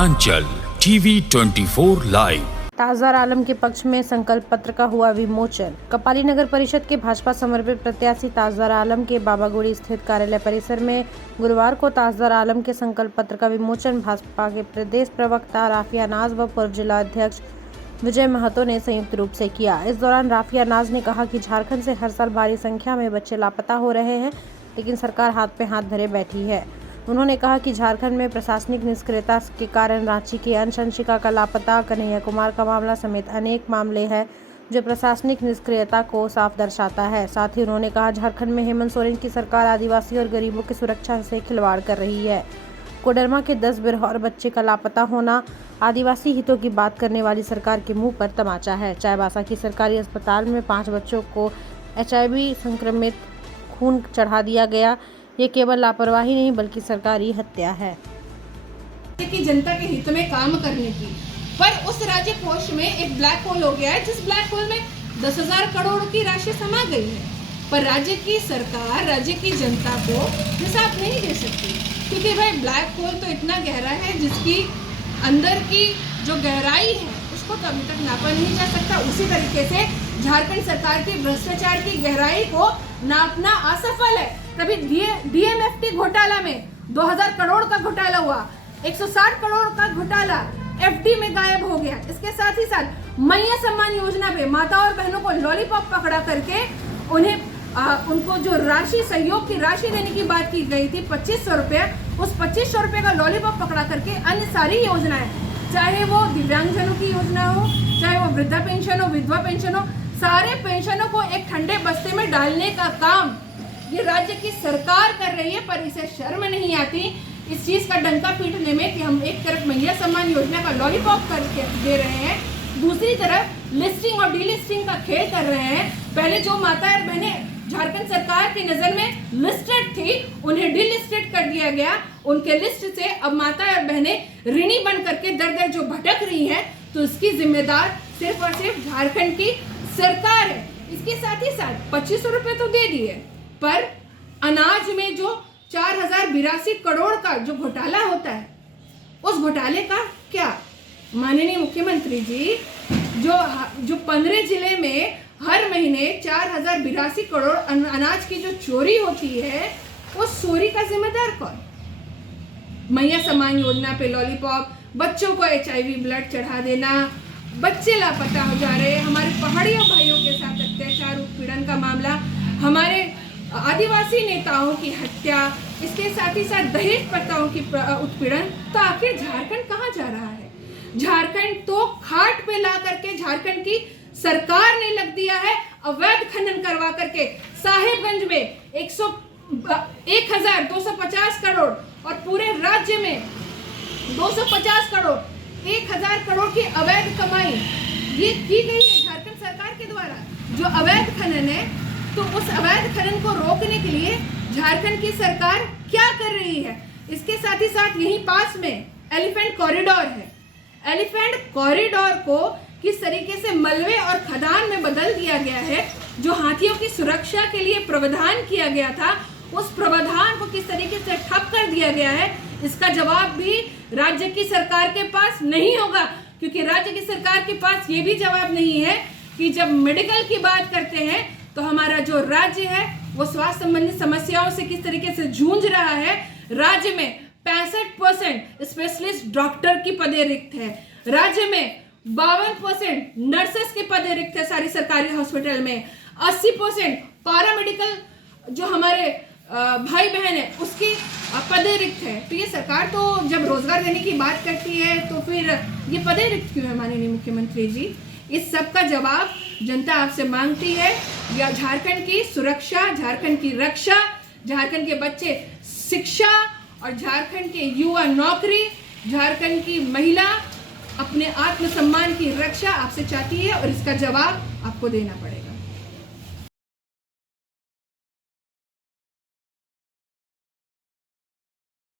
Uttaranchal TV 24 live. Tajdar Alam के पक्ष में संकल्प पत्र का हुआ विमोचन। कपाली नगर परिषद के भाजपा समर्पित प्रत्याशी ताजदार आलम के बाबागुड़ी स्थित कार्यालय परिसर में गुरुवार को ताजदार आलम के संकल्प पत्र का विमोचन भाजपा के प्रदेश प्रवक्ता राफिया नाज व पूर्व जिला अध्यक्ष विजय महतो ने संयुक्त रूप से किया। इस दौरान राफिया नाज ने कहा कि झारखंड से हर साल भारी संख्या में बच्चे लापता हो रहे हैं, लेकिन सरकार हाथ पे हाथ धरे बैठी है। उन्होंने कहा कि झारखंड में प्रशासनिक निष्क्रियता के कारण रांची के अंशिका का लापता, कन्हैया कुमार का मामला समेत अनेक मामले हैं जो प्रशासनिक निष्क्रियता को साफ दर्शाता है। साथ ही उन्होंने कहा झारखंड में हेमंत सोरेन की सरकार आदिवासी और गरीबों की सुरक्षा से खिलवाड़ कर रही है। कोडरमा के 10 बिरहौर बच्चे का लापता होना आदिवासी हितों की बात करने वाली सरकार के मुंह पर तमाचा है। चाईबासा की सरकारी अस्पताल में 5 बच्चों को HIV संक्रमित खून चढ़ा दिया गया। ये केवल लापरवाही नहीं बल्कि सरकारी हत्या है कि जनता के हित में काम करने की, पर उस राज्य कोष में एक ब्लैक होल हो गया है, जिस ब्लैक होल में 10,000 करोड़ की राशि समा गई है, पर राज्य की सरकार राज्य की जनता को हिसाब नहीं दे सकती, क्योंकि भाई ब्लैक होल तो इतना गहरा है जिसकी अंदर की जो गहराई है उसको तो अभी तक नापा नहीं जा सकता। उसी तरीके से झारखंड सरकार की भ्रष्टाचार की गहराई को नापना असफल है। तभी DMFT घोटाला में 2000 करोड़ का घोटाला हुआ, 160 करोड़ का घोटाला FD में गायब हो गया। इसके साथ ही साथ मैया सम्मान योजना पे माता और बहनों को लॉलीपॉप पकड़ा करके उनको जो राशि सहयोग की राशि देने की बात की गई थी 2500 रुपये, उस 2500 रुपये का लॉलीपॉप पकड़ा करके अन्य सारी योजनाएं, चाहे वो दिव्यांगजनों की योजना हो, चाहे वो वृद्धा पेंशन हो, विधवा पेंशन हो, सारे पेंशनों को एक ठंडे बस्ते में डालने का काम ये राज्य की सरकार कर रही है। पर इसे शर्म नहीं आती इस चीज का डंका पीटने में कि हम एक तरफ मैया सम्मान योजना का लॉलीपॉप करके दे रहे हैं, दूसरी तरफ लिस्टिंग और डीलिस्टिंग का खेल कर रहे हैं। पहले जो माता और बहनें झारखंड सरकार की नजर में लिस्टेड थी उन्हें डीलिस्टेड कर दिया गया। उनके लिस्ट से अब माता और बहनें ऋणी बन करके दर दर जो भटक रही है, तो इसकी जिम्मेदार सिर्फ और सिर्फ झारखंड की सरकार है। इसके साथ ही साथ 2500 रुपये तो दे दिए, पर अनाज में जो 4082 करोड़ का जो घोटाला होता है, उस घोटाले का क्या? माननीय मुख्यमंत्री जी, जो 15 जिले में हर महीने 4082 करोड़ अनाज की जो चोरी होती है, उस चोरी का जिम्मेदार कौन? मैया सम्मान योजना पे लॉलीपॉप, बच्चों को HIV ब्लड चढ़ा देना, बच्चे लापता हो जा रहे, हमारे पहाड़ियों भाइयों के साथ अत्याचार उत्पीड़न का मामला, हमारे आदिवासी नेताओं की हत्या, इसके साथ ही साथ दहेज प्रथाओं की उत्पीड़न। तो आखिर झारखंड कहाँ जा रहा है? झारखंड तो खाट पे ला करके झारखंड की सरकार ने लग दिया है अवैध खनन करवा करके। साहेबगंज में 1250 करोड़ और पूरे राज्य में 250 करोड़, 1000 करोड़ की अवैध कमाई ये की गई है झारखंड सरकार के द्वारा। जो अवैध खनन है, तो उस अवैध खनन को रोकने के लिए झारखंड की सरकार क्या कर रही है? इसके साथ ही साथ यहीं पास में एलिफेंट कॉरिडोर है। एलिफेंट कॉरिडोर को किस तरीके से मलबे और खदान में बदल दिया गया है, जो हाथियों की सुरक्षा के लिए प्रावधान किया गया था, उस प्रावधान को किस तरीके से ठप कर दिया गया है, इसका जवाब भी राज्य की सरकार के पास नहीं होगा। क्योंकि राज्य की सरकार के पास ये भी जवाब नहीं है कि जब मेडिकल की बात करते हैं तो हमारा जो राज्य है वो स्वास्थ्य संबंधी समस्याओं से किस तरीके से जूझ रहा है। राज्य में 65% स्पेशलिस्ट डॉक्टर की पदें रिक्त है, राज्य में 52% नर्सेस की पदें रिक्त है सारी सरकारी हॉस्पिटल में, 80% पैरामेडिकल जो हमारे भाई बहन है उसकी पदें रिक्त है। तो ये सरकार तो जब रोजगार देने की बात करती है तो फिर ये पदें रिक्त क्यों है माननीय मुख्यमंत्री जी? इस सब का जवाब जनता आपसे मांगती है। या झारखंड की सुरक्षा, झारखंड की रक्षा, झारखंड के बच्चे शिक्षा और झारखंड के युवा नौकरी, झारखंड की महिला अपने आत्मसम्मान की रक्षा आपसे चाहती है, और इसका जवाब आपको देना पड़ेगा।